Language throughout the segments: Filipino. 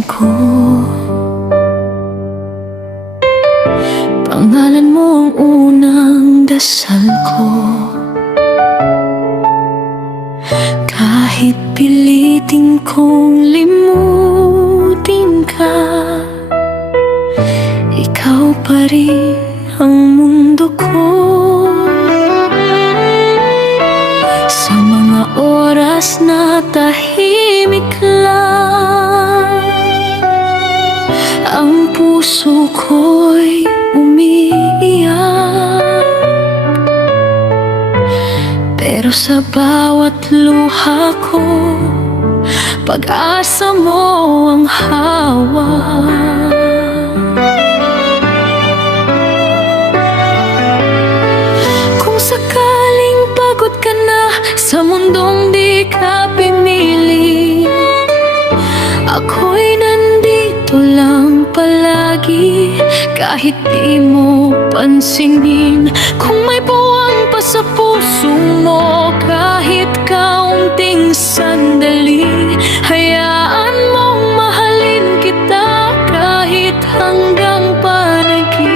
puso ko. Pangalan mo ang unang dasal ko. Kahit pilitin kong limutin ka, ikaw pa rin ang mundo ko. Sa mga oras na tahimik lang, ang puso ko'y umiiyak. Pero sa bawat luha ko, pag-asa mo ang hawak. Kung sakaling pagod ka na sa mundong di ka pinili, ako'y nandito lang palagi, kahit di mo pansinin. Kung may buwang pa sa puso mo, kahit kaunting sandali, hayaan mong mahalin kita kahit hanggang panaginip.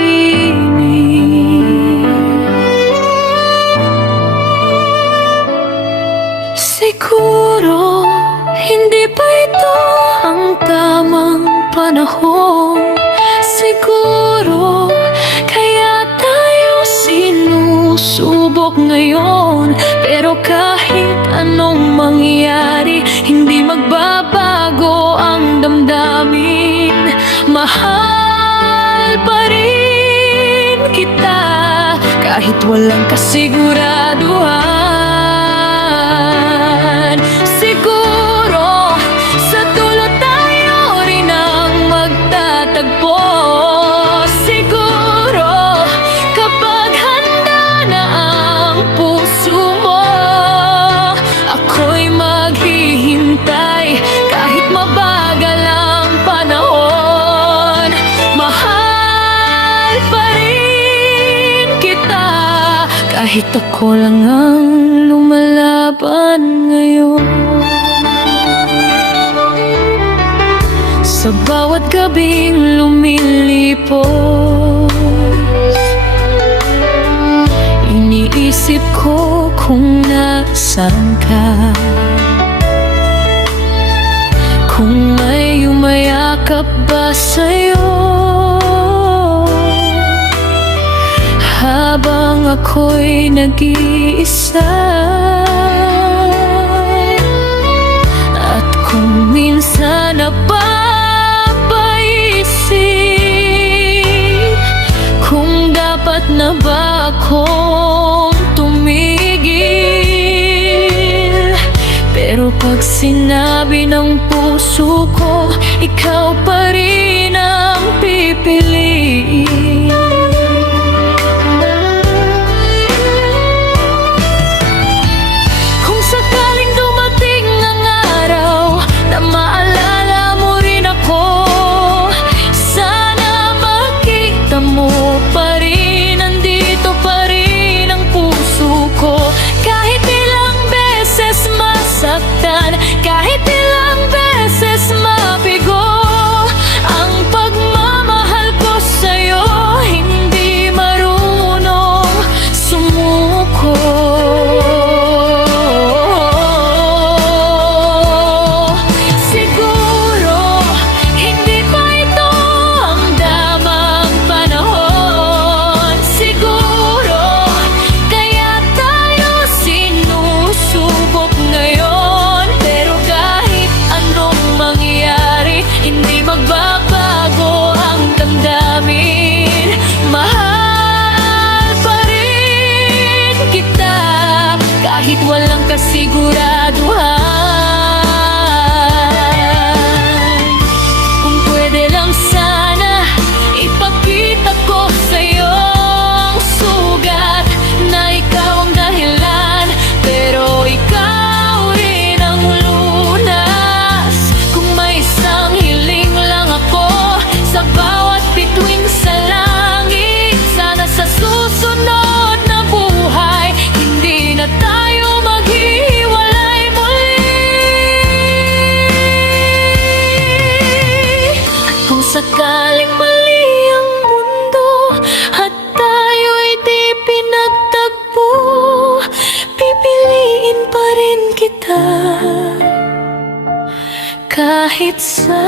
Siguro hindi pa ito ang tamang panahon. Siguro kaya tayo sinusubok ngayon. Pero kahit anong mangyari, hindi magbabago ang damdamin. Mahal pa rin kita kahit walang kasiguraduhan. Siguro sa dulo tayo rin ang magtatagpo. Siguro kapag handa na ang puso mo, ako'y maghihintay kahit mabagal ang panahon. Mahal pa rin kita kahit ako lang ang lumalaban ngayon. Sa bawat gabing lumilipos, iniisip ko kung nasaan ka. Kung may umayakap ba sa'yo habang ako'y nag-iisa. At kung minsan napapaisip kung dapat na ba akong tumigil, pero pag sinabi ng puso ko, ikaw pa rin ang pipiliin. Kung sakaling dumating ang araw na maalala mo rin ako, sana makita mo pa rin, nandito pa rin ang puso ko. Kahit ilang beses masaktan, kahit ilang beses mabigo ang kahit sa